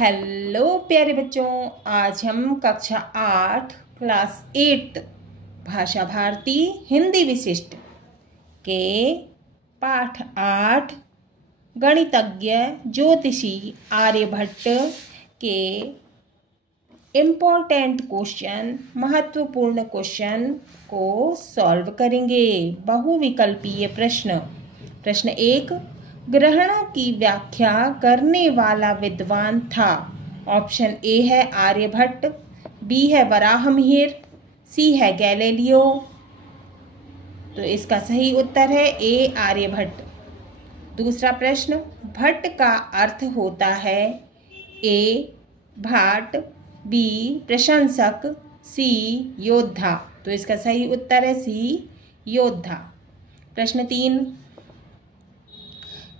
Hello प्यारे बच्चों, आज हम कक्षा 8 क्लास 8 भाषा भारती हिंदी विशिष्ट के पाठ 8 गणितज्ञ ज्योतिषी आर्यभट्ट के इम्पोर्टेंट क्वेश्चन, महत्वपूर्ण क्वेश्चन को सॉल्व करेंगे। बहुविकल्पीय प्रश्न। प्रश्न 1, ग्रहणों की व्याख्या करने वाला विद्वान था। ऑप्शन ए है आर्यभट्ट, बी है वराहमिहिर, सी है गैलीलियो। तो इसका सही उत्तर है ए आर्यभट्ट। दूसरा प्रश्न, भट्ट का अर्थ होता है ए भाट, बी प्रशंसक, सी योद्धा। तो इसका सही उत्तर है सी योद्धा। प्रश्न 3,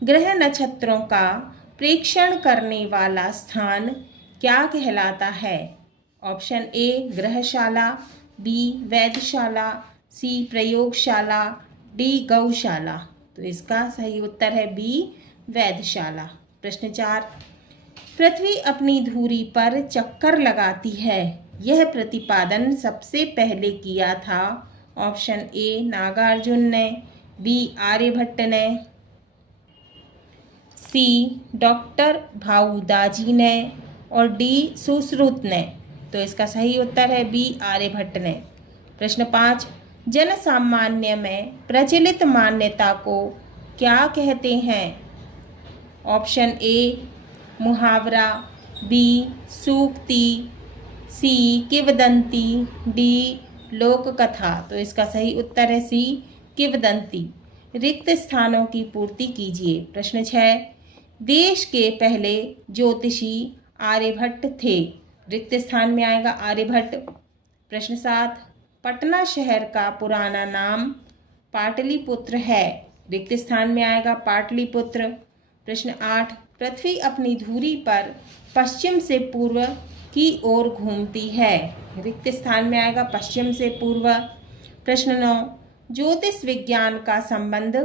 ग्रह नक्षत्रों का प्रेक्षण करने वाला स्थान क्या कहलाता है। ऑप्शन ए ग्रहशाला, बी वैधशाला, सी प्रयोगशाला, डी गौशाला। तो इसका सही उत्तर है बी वैधशाला। प्रश्न 4, पृथ्वी अपनी धुरी पर चक्कर लगाती है, यह प्रतिपादन सबसे पहले किया था। ऑप्शन ए नागार्जुन ने, बी आर्यभट्ट ने, सी डॉक्टर भाऊदाजी ने और डी सुश्रुत ने। तो इसका सही उत्तर है बी आर्यभट्ट ने। प्रश्न 5, जन सामान्य में प्रचलित मान्यता को क्या कहते हैं। ऑप्शन ए मुहावरा, बी सूक्ति, सी किंवदंती, डी लोक कथा। तो इसका सही उत्तर है सी किंवदंती। रिक्त स्थानों की पूर्ति कीजिए। प्रश्न 6, देश के पहले ज्योतिषी आर्यभट्ट थे। रिक्त स्थान में आएगा आर्यभट्ट। प्रश्न 7, पटना शहर का पुराना नाम पाटलिपुत्र है। रिक्त स्थान में आएगा पाटलिपुत्र। प्रश्न 8, पृथ्वी अपनी धुरी पर पश्चिम से पूर्व की ओर घूमती है। रिक्त स्थान में आएगा पश्चिम से पूर्व। प्रश्न 9, ज्योतिष विज्ञान का संबंध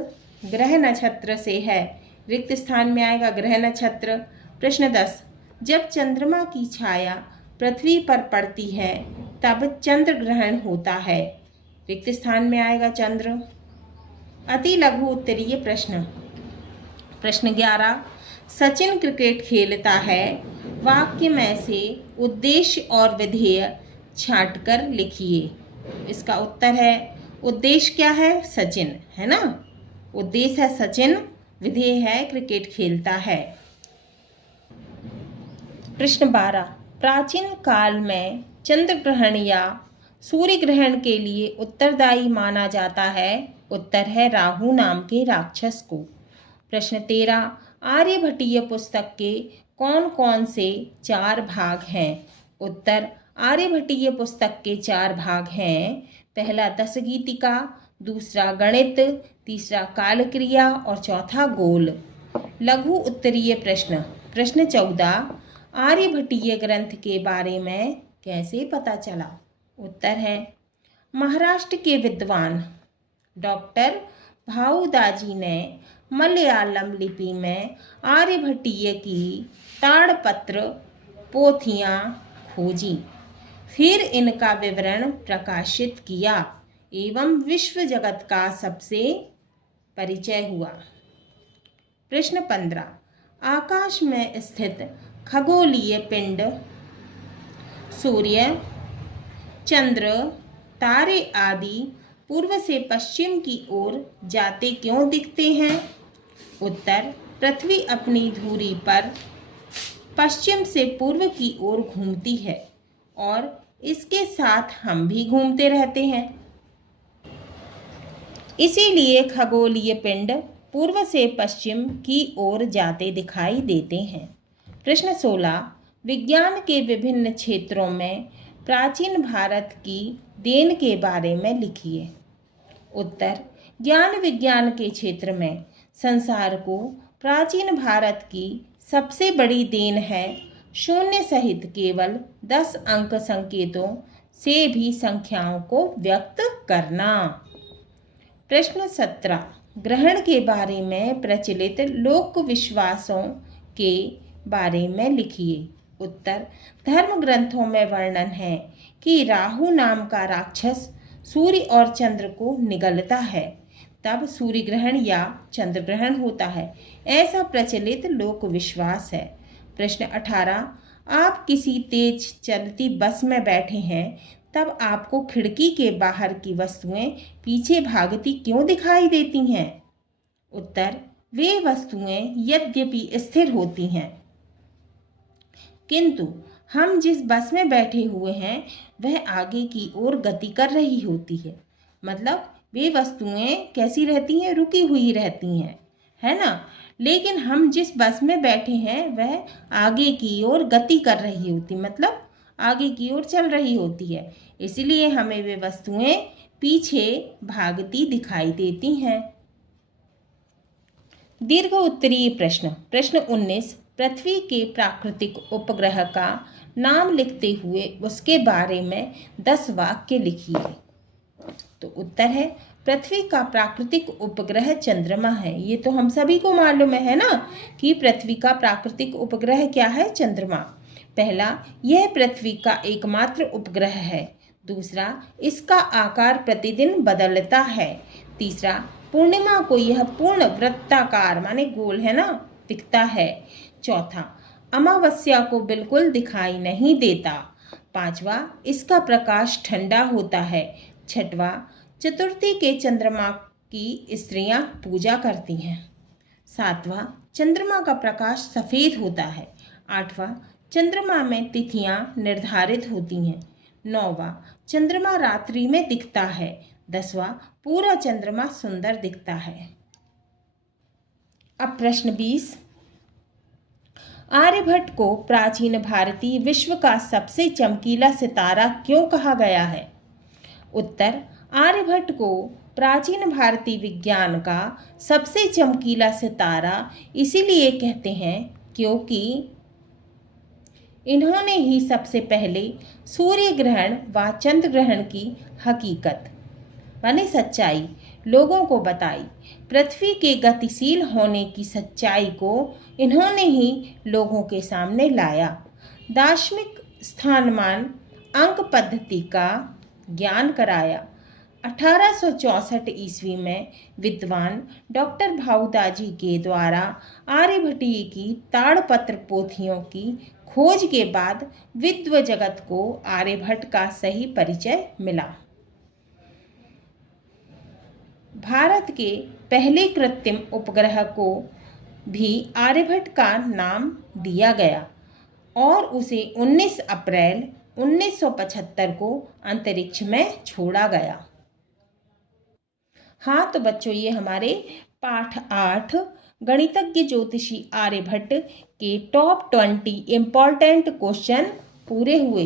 ग्रह नक्षत्र से है। रिक्त स्थान में आएगा ग्रह नक्षत्र। प्रश्न 10, जब चंद्रमा की छाया पृथ्वी पर पड़ती है तब चंद्र ग्रहण होता है। रिक्त स्थान में आएगा चंद्र। अति लघु उत्तरीय प्रश्न। प्रश्न 11, सचिन क्रिकेट खेलता है, वाक्य में से उद्देश्य और विधेय छांटकर लिखिए। इसका उत्तर है उद्देश्य क्या है, सचिन है ना। उद्देश्य है सचिन, विधेय है क्रिकेट खेलता है। प्रश्न 12, प्राचीन काल में चंद्र ग्रहण या सूर्य ग्रहण के लिए उत्तरदायी माना जाता है। उत्तर है राहु नाम के राक्षस को। प्रश्न 13, आर्यभट्टीय पुस्तक के कौन कौन से 4 भाग हैं। उत्तर, आर्यभट्टीय पुस्तक के 4 भाग हैं। पहला दशगीतिका, दूसरा गणित, तीसरा कालक्रिया और चौथा गोल। लघु उत्तरीय प्रश्न। प्रश्न 14, आर्यभट्टीय ग्रंथ के बारे में कैसे पता चला। उत्तर है महाराष्ट्र के विद्वान डॉक्टर भाऊदाजी ने मलयालम लिपि में आर्यभट्टीय की ताड़पत्र पोथियाँ खोजी, फिर इनका विवरण प्रकाशित किया एवं विश्व जगत का सबसे परिचय हुआ। प्रश्न 15, आकाश में स्थित खगोलीय पिंड सूर्य, चंद्र, तारे आदि पूर्व से पश्चिम की ओर जाते क्यों दिखते हैं। उत्तर, पृथ्वी अपनी धुरी पर पश्चिम से पूर्व की ओर घूमती है और इसके साथ हम भी घूमते रहते हैं, इसीलिए खगोलीय पिंड पूर्व से पश्चिम की ओर जाते दिखाई देते हैं। प्रश्न 16, विज्ञान के विभिन्न क्षेत्रों में प्राचीन भारत की देन के बारे में लिखिए। उत्तर, ज्ञान विज्ञान के क्षेत्र में संसार को प्राचीन भारत की सबसे बड़ी देन है शून्य सहित केवल 10 अंक संकेतों से भी संख्याओं को व्यक्त करना। प्रश्न 17, ग्रहण के बारे में प्रचलित लोक विश्वासों के बारे में लिखिए। उत्तर, धर्म ग्रंथों में वर्णन है कि राहु नाम का राक्षस सूर्य और चंद्र को निगलता है, तब सूर्य ग्रहण या चंद्र ग्रहण होता है, ऐसा प्रचलित लोक विश्वास है। प्रश्न 18, आप किसी तेज चलती बस में बैठे हैं, तब आपको खिड़की के बाहर की वस्तुएं पीछे भागती क्यों दिखाई देती हैं? उत्तर, वे वस्तुएं यद्यपि स्थिर होती हैं, किंतु हम जिस बस में बैठे हुए हैं वह आगे की ओर गति कर रही होती है। मतलब वे वस्तुएं कैसी रहती हैं? रुकी हुई रहती हैं, है ना। लेकिन हम जिस बस में बैठे हैं वह आगे की ओर गति कर रही होती, मतलब आगे की ओर चल रही होती है, इसलिए हमें वे वस्तुएं पीछे भागती दिखाई देती हैं। दीर्घ उत्तरीय प्रश्न। प्रश्न 19, पृथ्वी के प्राकृतिक उपग्रह का नाम लिखते हुए उसके बारे में 10 वाक्य लिखिए। तो उत्तर है, पृथ्वी का प्राकृतिक उपग्रह चंद्रमा है। ये तो हम सभी को मालूम है ना कि पृथ्वी का प्राकृतिक उपग्रह क्या है? चंद्रमा। पहला, यह पृथ्वी का एकमात्र उपग्रह है। दूसरा, इसका आकार प्रतिदिन बदलता है। तीसरा, पूर्णिमा को यह पूर्ण वृत्ताकार माने गोल है ना दिखता है। चौथा, अमावस्या को बिल्कुल दिखाई नहीं देता। पांचवा, इसका प्रकाश ठंडा होता है। छठवा, चतुर्थी के चंद्रमा की स्त्रियां पूजा करती हैं। सातवां, चंद्रमा का प्रकाश सफ़ेद होता है। आठवां, चंद्रमा में तिथियां निर्धारित होती हैं। नौवां, चंद्रमा रात्रि में दिखता है। 10वां, पूरा चंद्रमा सुंदर दिखता है। अब प्रश्न 20, आर्यभट्ट को प्राचीन भारतीय विश्व का सबसे चमकीला सितारा क्यों कहा गया है? उत्तर, आर्यभट्ट को प्राचीन भारतीय विज्ञान का सबसे चमकीला सितारा इसीलिए कहते हैं क्योंकि इन्होंने ही सबसे पहले सूर्य ग्रहण व चंद्र ग्रहण की हकीकत माने सच्चाई लोगों को बताई। पृथ्वी के गतिशील होने की सच्चाई को इन्होंने ही लोगों के सामने लाया। दार्शनिक स्थानमान अंक पद्धति का ज्ञान कराया। 1864 ईस्वी में विद्वान डॉक्टर भाऊदाजी के द्वारा आर्यभट्टीय की ताड़पत्र पोथियों की खोज के बाद विद्व जगत को आर्यभट्ट का सही परिचय मिला। भारत के पहले कृत्रिम उपग्रह को भी आर्यभट्ट का नाम दिया गया और उसे 19 अप्रैल 1975 को अंतरिक्ष में छोड़ा गया। हाँ तो बच्चों, ये हमारे पाठ 8 गणितज्ञ ज्योतिषी आर्यभट्ट के टॉप 20 इम्पॉर्टेंट क्वेश्चन पूरे हुए।